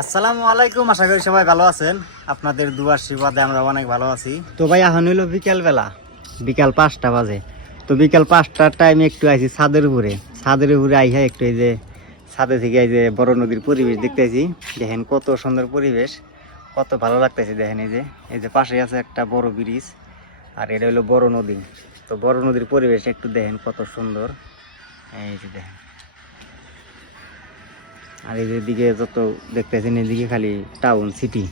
আসসালামু আলাইকুম, আশা করি সবাই ভালো আছেন। আপনাদের দুয়ার আশীর্বাদে আমরা অনেক ভালো আছি। তো ভাই এখন হইলো বিকাল 5টা বাজে। তো বিকাল 5টার টাইমে একটু আইছি ছাদের উপরে আইহা একটু এই যে ছাদে থেকে এই যে বড় নদীর পরিবেশ দেখতেছি। দেখেন কত সুন্দর পরিবেশ, কত ভালো লাগতেছে। দেখেন এই যে পাশে আছে একটা বড় ব্রিজ, আর এটা হলো বড় নদী। তো বড় নদীর পরিবেশ একটু দেখেন কত সুন্দর। এই যে দেখেন, আর এই দিকে যত দেখতেছেন এদিকে খালি টাউন সিটি।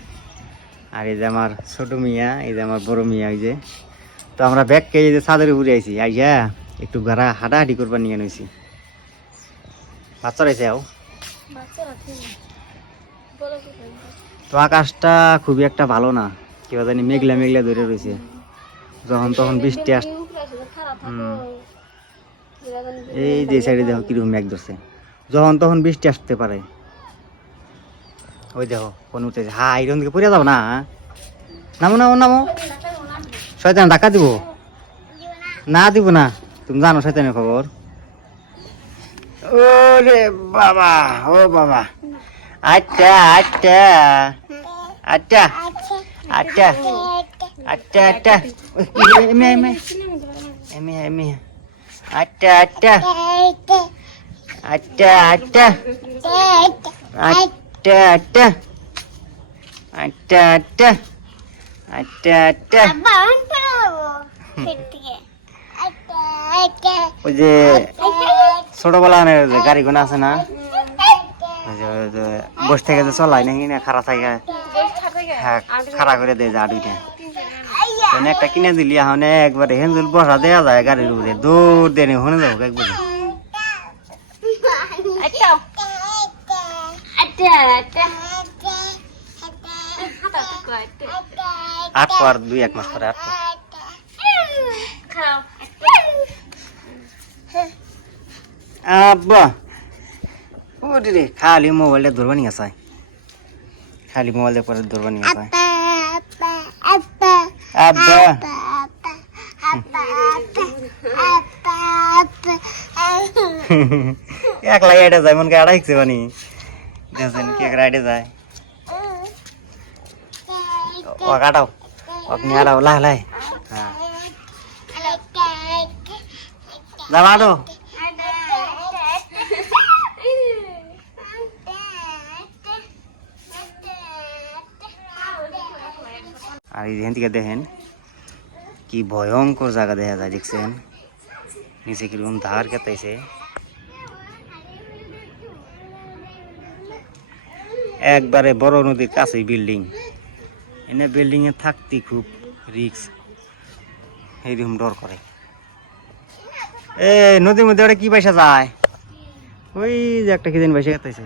আর এই যে আমার ছোট মিয়া, এই যে আমার বড় মিয়া। এই যে তো আমরা ব্যাগকে এই যে ছাদের উপরে আইছি, আইয়া একটু ঘোরা হাঁটাহাঁটি করবার নিয়ে নিয়েছি। বাচ্চা রয়েছে আও। তো আকাশটা খুবই একটা ভালো না, কেউ জানি মেঘলা মেঘলা ধরে রয়েছে। যখন তখন বৃষ্টি এই যে সাইডে দেখো কিরকম মেঘ ধরছে, যখন তখন বৃষ্টি আসতে পারে। ওই দেখো কোন উঠেছে, হ্যাঁ এরকম দিকে পড়ে যাবো না। নামো নামো নামো, শয়তান ধাক্কা দিব না, দিব না। তুমি জানো শয়তানের খবর। ওরে বাবা, ও বাবা, আচ্ছা আচ্ছা আচ্ছা আচ্ছা আচ্ছা আচ্ছা এমে এমে এমে এমে আচ্ছা আচ্ছা আচ্ছা আচ্ছা আচ্ছা আচ্ছা আচ্ছা আচ্ছা আচ্ছা আচ্ছা। ওই যে ছোটবেলার যে গাড়ি গোনা আছে না, বসে থেকে যে চলাই নাকি না, খাড়া থাকে, খাড়া করে দেয় যা দুইটা। একটা কিনে দিলি এখন একবারে হেন্দুল বসা দেওয়া যায় গাড়ির উপরে, দৌড় দেয় হনে যাবো একবারে। আটকো, আর 2-1 মাস পরে আটকো। আব্বা ওরে রে, খালি মোবাইলটা ধরবা নিয়ে আসায়, খালি মোবাইল পরে ধরবা নিয়ে আসায়। আব্বা একলা এটা যায়, মনকে আড়াইছে বানি দেখছেন কি রাইডে যায়। ও কাটাও, আপনি আড়াও লাই লাই। হ্যাঁ যাবা তো। আর এখান থেকে দেখেন কি ভয়ঙ্কর জায়গা দেখা যায়, দেখছেন নিচে কিরকম ধার কেটাইছে। একবারে বড় নদীর কাছেই বিল্ডিং, এনে বিল্ডিং এ থাকতে খুব রিস্ক, এইরকম ডর করে। এ নদীর মধ্যে ওটা কি পয়সা যায়, ওই যে একটা কি দিন পয়সা কেটাইছে।